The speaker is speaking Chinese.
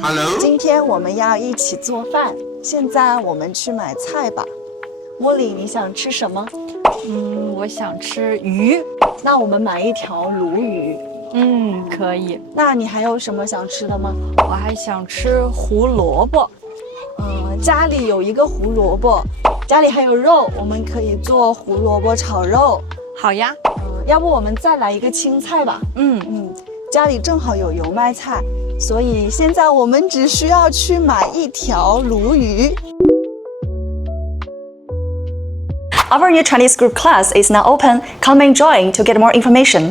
Hello，今天我们要一起做饭，现在我们去买菜吧。茉莉，你想吃什么？我想吃鱼。那我们买一条鲈鱼。可以。那你还有什么想吃的吗？我还想吃胡萝卜。家里有一个胡萝卜，家里还有肉，我们可以做胡萝卜炒肉。好呀。要不我们再来一个青菜吧？家里正好有油麦菜，所以现在我们只需要去买一条鲈鱼。Our new Chinese group class is now open. Come and join to get more information.